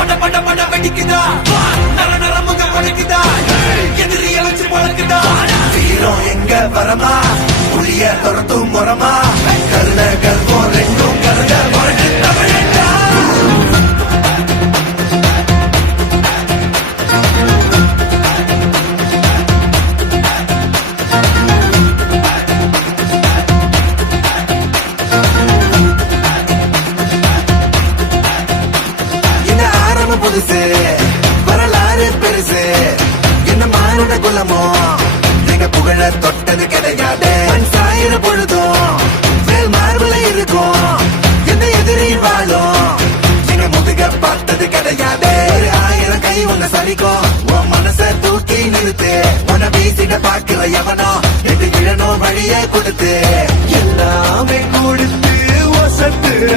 பட பட பட வெடிக்குதா நர நரமுக உடைக்குதா எதிரிய வச்சு முழக்குதா வீரம் எங்க வரமா புளிய துரத்தும் முறமா கருண கர்வம் ரெண்டும் கருத முரட்டு தமிழண்டா புதுசு வரலாறு பெருசு என்ன மாறுட குலமோ எங்க புகழ தொட்டது கிடையாது சாயிர பொழுதும் மேல் மார்புல இருக்கும் என்ன எதிரி வாழும் எங்க முதுக பார்த்தது கிடையாது 1000 கை உன்ன சரிக்கும் உன் மனச தூக்கி நிறுத்து உன வீசிட பாக்குற எவனோ எது விழனோ வழிய கொடுத்து எல்லாமே கொடுத்து வசத்துற